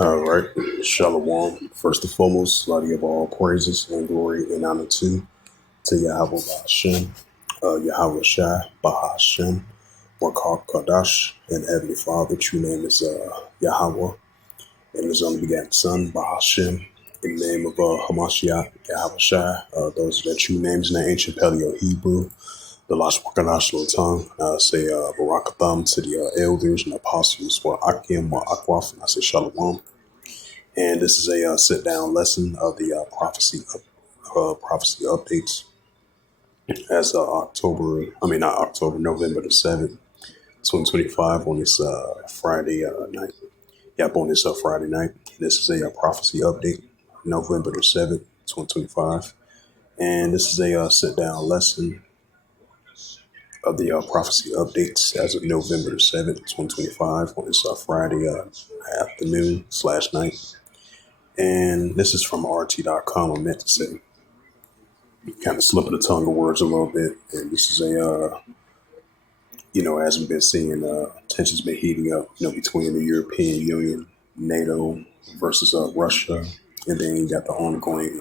All right, Shalom. First and foremost, let me give all praises and glory and honor to Yahweh Bahashem, Yahweh Shai Bahashem, Wakar Kadash, and Heavenly Father. True name is Yahweh, and His only begotten Son Bahashem. In the name of Hamashiach, Yahweh Shai. Those are the true names in the ancient Paleo Hebrew. The last Wakanational tongue. Say Barakatham to the elders and apostles. Wa Akim, Wa Akwaf, and I say Shalom. And this is a sit-down lesson of the prophecy updates as November the 7th, 2025 on this Friday night. Yep, on this Friday night. This is a prophecy update, November the 7th, 2025. And this is a sit-down lesson of the prophecy updates as of November the 7th, 2025 on this Friday afternoon/night. And this is from RT.com. I meant to say, kind of slipping the tongue of words a little bit. And this is as we've been seeing, tensions been heating up, between the European Union, NATO versus Russia. And then you got the ongoing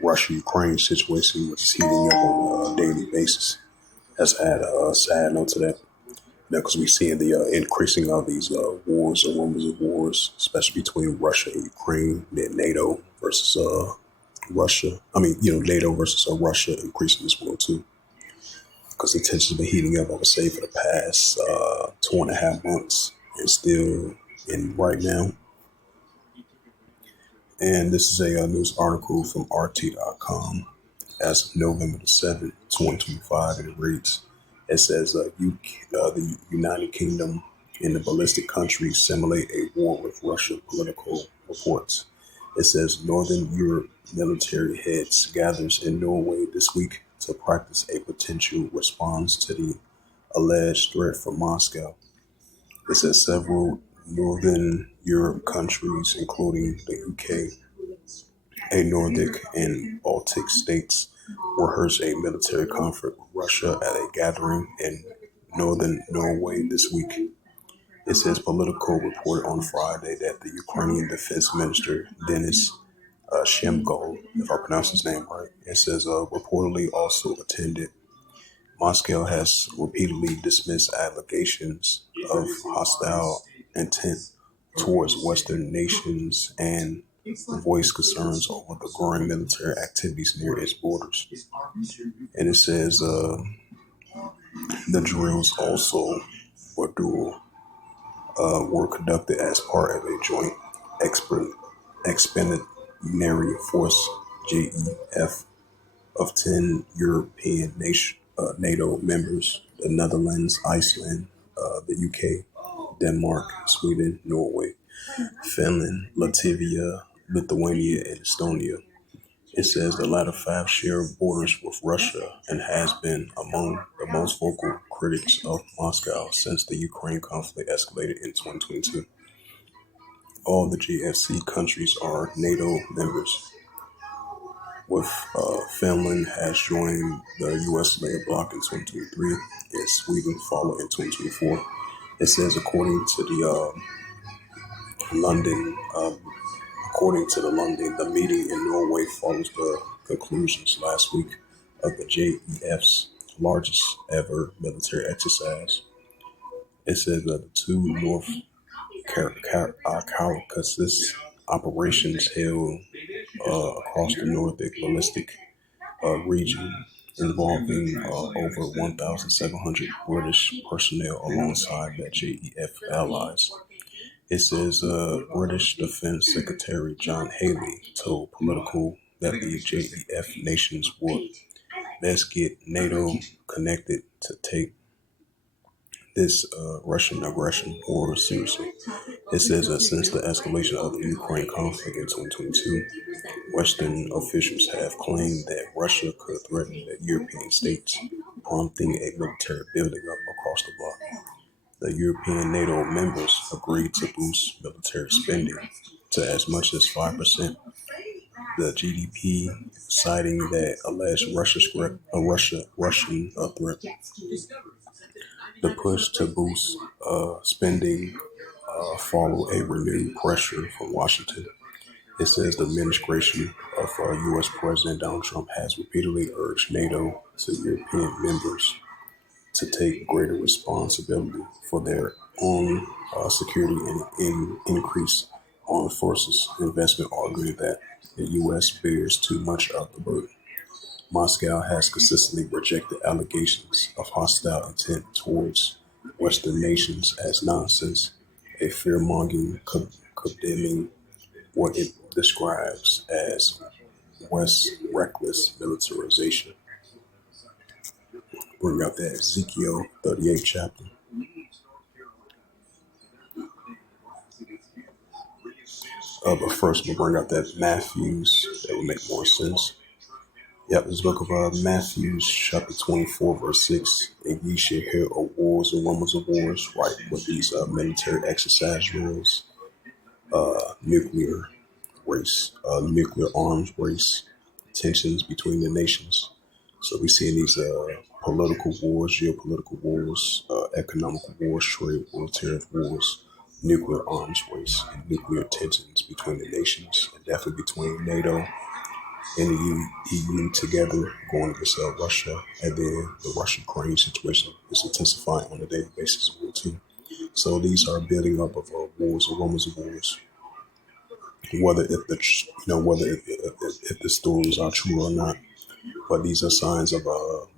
Russia-Ukraine situation, which is heating up on a daily basis. That's add a sad note to that. Because we're seeing the increasing of these wars or rumors of wars, especially between Russia and Ukraine, then NATO versus Russia. NATO versus Russia increasing as well too. Because the tensions have been heating up, I would say, for the past 2.5 months and still in right now. And this is a news article from RT.com as of November the 7th, 2025, and it reads, it says, the United Kingdom and the ballistic countries simulate a war with Russia, political reports. It says Northern Europe military heads gathers in Norway this week to practice a potential response to the alleged threat from Moscow. It says several Northern Europe countries, including the UK, a Nordic and Baltic states, rehearse a military conflict with Russia at a gathering in northern Norway this week. It says Politico reported on Friday that the Ukrainian Defense Minister, Denis Shmyhal, if I pronounce his name right, it says reportedly also attended. Moscow has repeatedly dismissed allegations of hostile intent towards Western nations and voiced concerns over the growing military activities near its borders. And it says the drills also were conducted as part of a joint expeditionary force (JEF) of 10 European NATO members: the Netherlands, Iceland, the UK, Denmark, Sweden, Norway, Finland, Latvia, Lithuania, and Estonia. It says the latter five share borders with Russia and has been among the most vocal critics of Moscow since the Ukraine conflict escalated in 2022. All the JFC countries are NATO members, with Finland has joined the US-led bloc in 2023 and Sweden followed in 2024. It says according to the London, the meeting in Norway follows the conclusions last week of the JEF's largest ever military exercise. It says that the two North Caucasus operations held across the Nordic ballistic region, involving over 1,700 British personnel alongside the JEF allies. It says British Defense Secretary John Haley told Politico that the JEF nations would best get NATO connected to take this Russian aggression more seriously. It says that since the escalation of the Ukraine conflict in 2022, Western officials have claimed that Russia could threaten the European states, prompting a military building up across the bloc. The European NATO members agreed to boost military spending to as much as 5% the GDP citing that alleged Russian threat. The push to boost spending follow a renewed pressure from Washington. It says the administration of U.S. President Donald Trump has repeatedly urged NATO to European members to take greater responsibility for their own security and increase armed forces investment, arguing that the U.S. bears too much of the burden. Moscow has consistently rejected allegations of hostile intent towards Western nations as nonsense, a fear-mongering condemning what it describes as West's reckless militarization. Bring out that Ezekiel 38th chapter. But first, we'll bring out that Matthew's. That will make more sense. Yep, this book of Matthew, chapter 24, verse 6. And ye shall hear of wars and rumors of wars, right? With these military exercise drills, nuclear race, nuclear arms race, tensions between the nations. So we see these political wars, geopolitical wars, economical wars, trade wars, tariff wars, nuclear arms race, and nuclear tensions between the nations, and definitely between NATO and the EU together going against Russia, and then the Russia-Ukraine situation is intensifying on a daily basis as well too. So these are building up of wars or rumors of wars. Whether if the if the stories are true or not, but these are signs of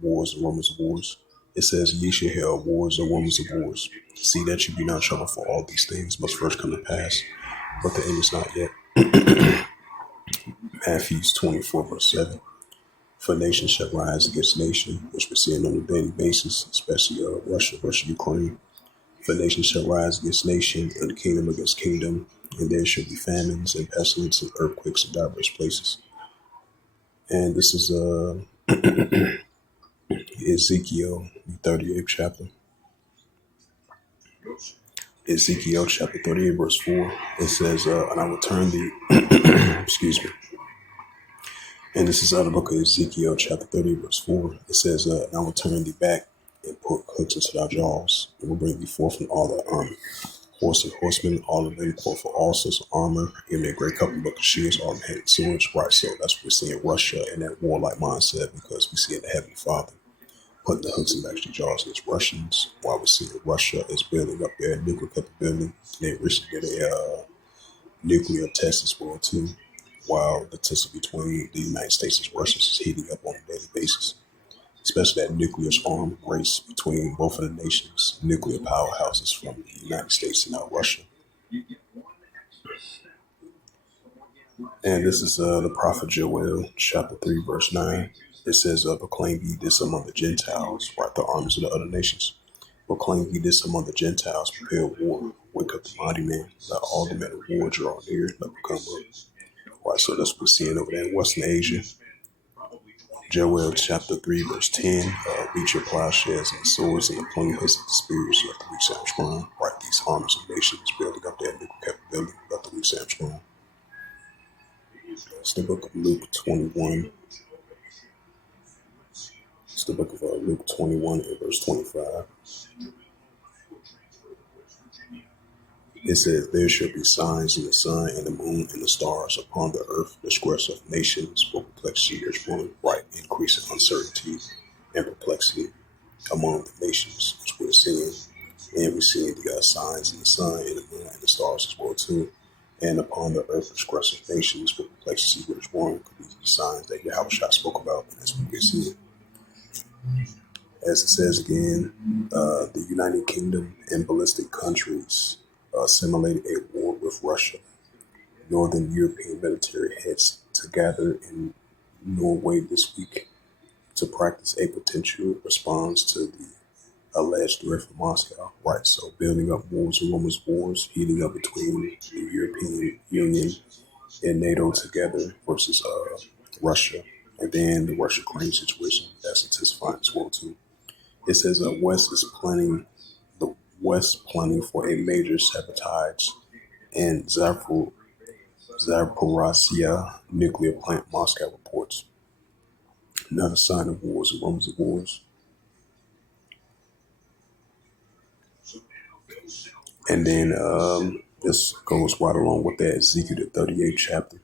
wars and rumors of wars. It says, "Ye shall hear of wars and rumors of wars. See that you be not troubled, for all these things must first come to pass, but the end is not yet." Matthew 24, verse 7. For nation shall rise against nation, which we're seeing on a daily basis, especially Russia, Ukraine. For nation shall rise against nation, and kingdom against kingdom, and there shall be famines and pestilence and earthquakes in diverse places. And this is Ezekiel 38th chapter. Ezekiel chapter 38, verse 4. It says, and I will turn the excuse me. And this is out of the book of Ezekiel chapter 30, verse 4. It says, and I will turn thee back and put hooks into thy jaws, and will bring thee forth from all thy army. Horse and horsemen, all of them call for all sorts of armor, give me a great couple of shields, arm-headed swords. Right, so that's what we're seeing Russia in that warlike mindset, because we see in the Heavenly Father putting the hooks in actually jaws against Russians, while we're seeing Russia is building up their nuclear capability. They recently did a nuclear test as well too, while the test between the United States and Russia is heating up on a daily basis, especially that nuclear arms race between both of the nations, nuclear powerhouses from the United States and now Russia. And this is the prophet Joel, chapter 3, verse 9. It says, proclaim ye this among the Gentiles, right, the armies of the other nations. Proclaim ye this among the Gentiles, prepare war, wake up the mighty man, let all the men of war draw near, let them come up. Right, so that's what we're seeing over there in Western Asia. Joel chapter 3, verse 10, beat your plowshares and the swords and the pointing hooks of the spears, let the weak sound strong. Right, these armies of nations building up their nuclear capability, let the weak sound strong. It's the book of Luke 21. It's the book of Luke 21 and verse 25. It says, there shall be signs in the sun and the moon and the stars upon the earth, distress of nations, for perplexity is one, right, increasing uncertainty and perplexity among the nations, which we're seeing. And we're seeing the signs in the sun and the moon and the stars as well too. And upon the earth, distress of nations, for perplexity which one, could be the signs that Yahweh spoke about, and that's what we're seeing. As it says again, the United Kingdom and ballistic countries simulated a war with Russia. Northern European military heads to gather in Norway this week to practice a potential response to the alleged threat from Moscow. Right, so building up wars and rumors of wars, heating up between the European Union and NATO together versus Russia, and then the Russia-Ukraine situation that's intensifying as well too. It says the West planning for a major sabotage in Zaporizhia nuclear plant, Moscow reports. not a sign of wars and rumors of wars. And then this goes right along with that Ezekiel the 38th chapter.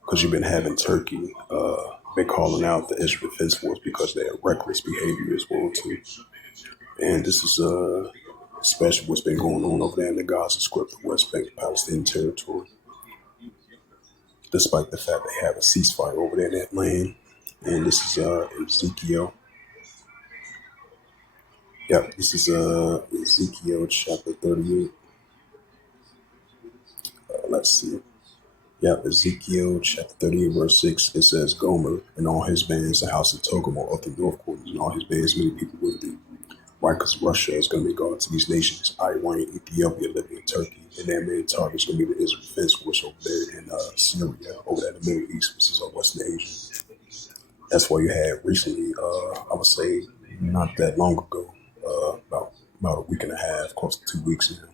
Because you've been having Turkey been calling out the Israel Defense Force because of their reckless behavior as well too. And this is especially what's been going on over there in the Gaza Strip, the West Bank, Palestinian territory. Despite the fact they have a ceasefire over there in that land. And this is Ezekiel. Yep, this is Ezekiel chapter 38. Let's see. Yep, Ezekiel chapter 38, verse 6. It says, Gomer and all his bands, the house of Togarmah of the north quarters, and all his bands, many people with thee. Right, because Russia is going to be going to these nations, Iran, Ethiopia, Libya, Turkey, and their main target is going to be the Israel Defense Force over there in Syria, over there in the Middle East, which is Western Asia. That's why you had recently, I would say not that long ago, about a week and a half, close to 2 weeks now,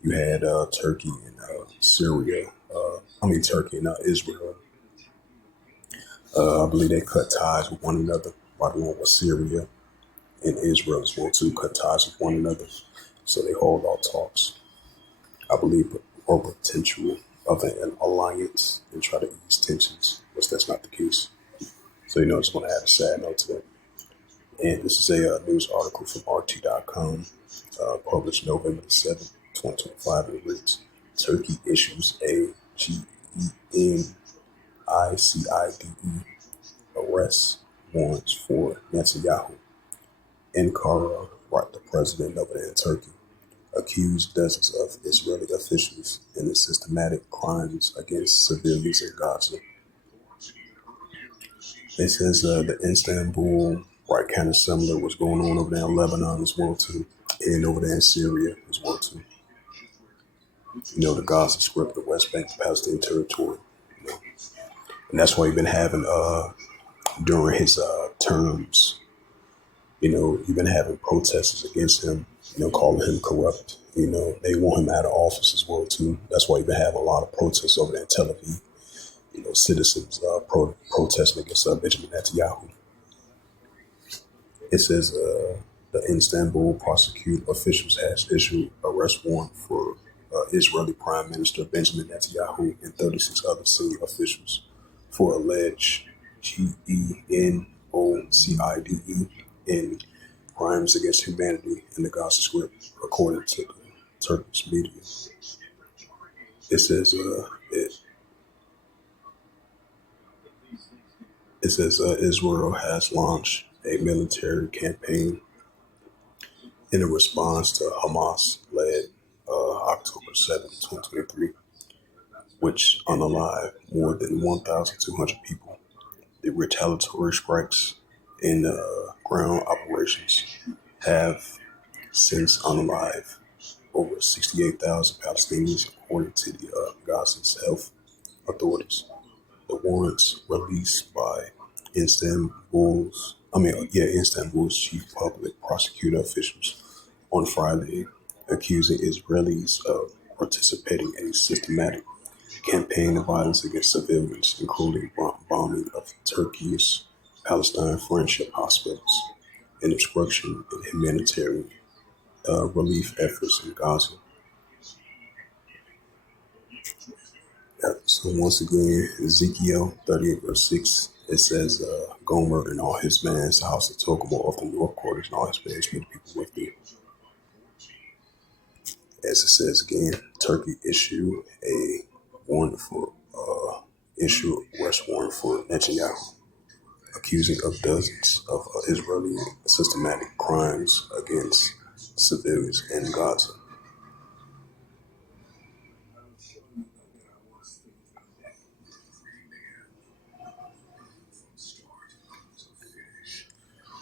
you had Turkey and Syria, Turkey and Israel. I believe they cut ties with one another, right along with Syria and Israel as well too, cut ties with one another. So they hold all talks, I believe, or potential of an alliance and try to ease tensions, which that's not the case. So it's going to add a sad note to that. And this is a news article from RT.com, published November 7th, 2025, and it reads, Turkey issues a GENICIDE arrest warrants for Netanyahu. Ankara, right, the president over there in Turkey, accused dozens of Israeli officials in the systematic crimes against civilians in Gaza. It says the Istanbul, right, kind of similar what's going on over there in Lebanon as well too, and over there in Syria as well too. The Gaza Strip, the West Bank, the Palestinian territory. And that's why you've been having during his terms. You've been having protesters against him, calling him corrupt. They want him out of office as well, too. That's why you've been having a lot of protests over there in Tel Aviv. Citizens protesting against Benjamin Netanyahu. It says the Istanbul prosecute officials has issued arrest warrant for Israeli Prime Minister Benjamin Netanyahu and 36 other senior officials for alleged GENOCIDE and crimes against humanity in the Gaza Strip, according to the Turkish media. It says Israel has launched a military campaign in a response to Hamas-led October 7th, 2023, which unalived more than 1,200 people. The retaliatory strikes and ground operations have since unalived over 68,000 Palestinians, according to the Gaza's health authorities. The warrants released by Istanbul's chief public prosecutor officials on Friday, accusing Israelis of participating in a systematic campaign of violence against civilians, including bombing of Turkey's Palestine Friendship hospitals and obstruction in humanitarian relief efforts in Gaza. So once again, Ezekiel 38 verse 6, it says, Gomer and all his bands, the house of Togarmah of the north quarters and all his bands, many people with thee. As it says again, Turkey issued a warrant for arrest warrant for Netanyahu, accusing of dozens of Israeli systematic crimes against civilians in Gaza.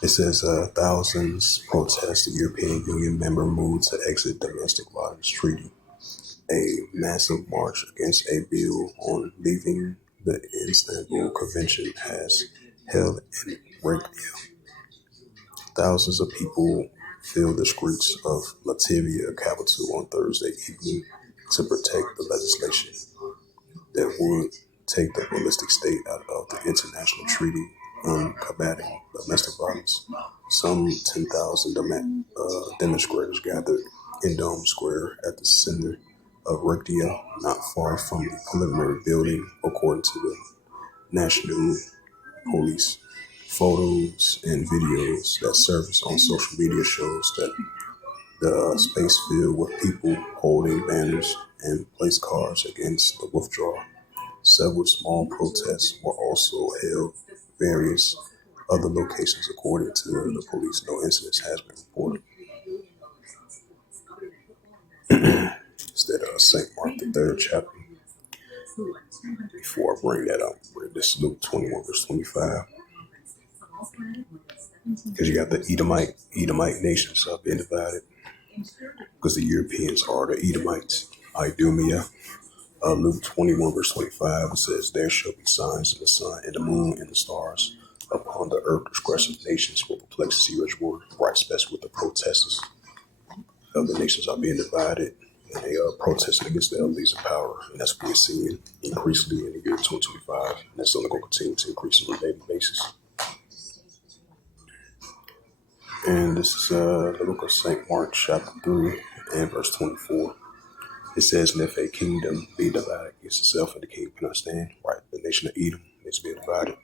It says thousands protest the European Union member move to exit domestic violence treaty. A massive march against a bill on leaving the Istanbul Convention has held in Reykjavik. Thousands of people filled the streets of Latvia capital on Thursday evening to protect the legislation. that would take the ballistic state out of the international treaty on combating domestic violence. Some 10,000 demonstrators gathered in Dome Square at the center of Rickia, not far from the preliminary building, according to the National Police. Photos and videos that surface on social media shows that the space filled with people holding banners and place cards against the withdrawal. Several small protests were also held at various other locations, according to the police. No incidents has been reported. It's that St. Mark the third chapter. Before I bring that up, read this Luke 21 verse 25. Because you got the Edomite nations being divided. Because the Europeans are the Edomites. Idumea. Luke 21 verse 25, it says, there shall be signs in the sun and the moon and the stars. Upon the earth, transgressive nations will perplex the rich word, right, especially with the protesters. Other nations are being divided, and they are protesting against the elites of power. And that's what we're seeing increasingly in the year 2025. And that's only going to continue to increase on a daily basis. And this is the book of St. Mark, chapter 3, and verse 24. It says, and if a kingdom be divided against itself, and the king cannot stand, right, the nation of Edom is being divided.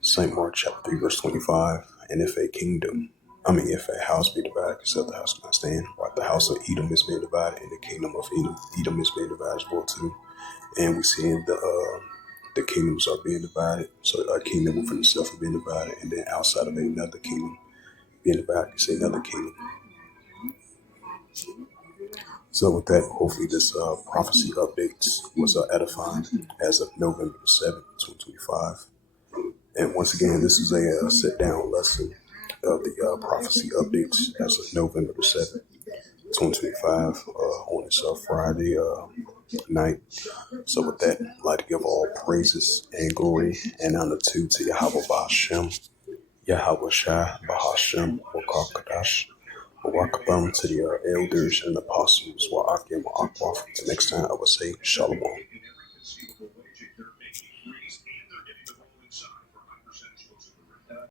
St. Mark chapter 3, verse 25, and if if a house be divided against itself, the house cannot stand, right, the house of Edom is being divided, and the kingdom of Edom is being divided as well too. And we're seeing the kingdoms are being divided. So a kingdom within itself is being divided, and then outside of it, another kingdom being divided, you see another kingdom. So with that, hopefully this prophecy update was edifying as of November the 7th, 2025. And once again, this is a sit-down lesson of the prophecy updates as of November the 7th, 2025 on this Friday night. So with that, I'd like to give all praises and glory and honor to Yahweh Ba'ashem, Yahweh Shai, Bahashem, Wakakadash. Welcome to the elders and apostles. Till next time, I would say Shalom.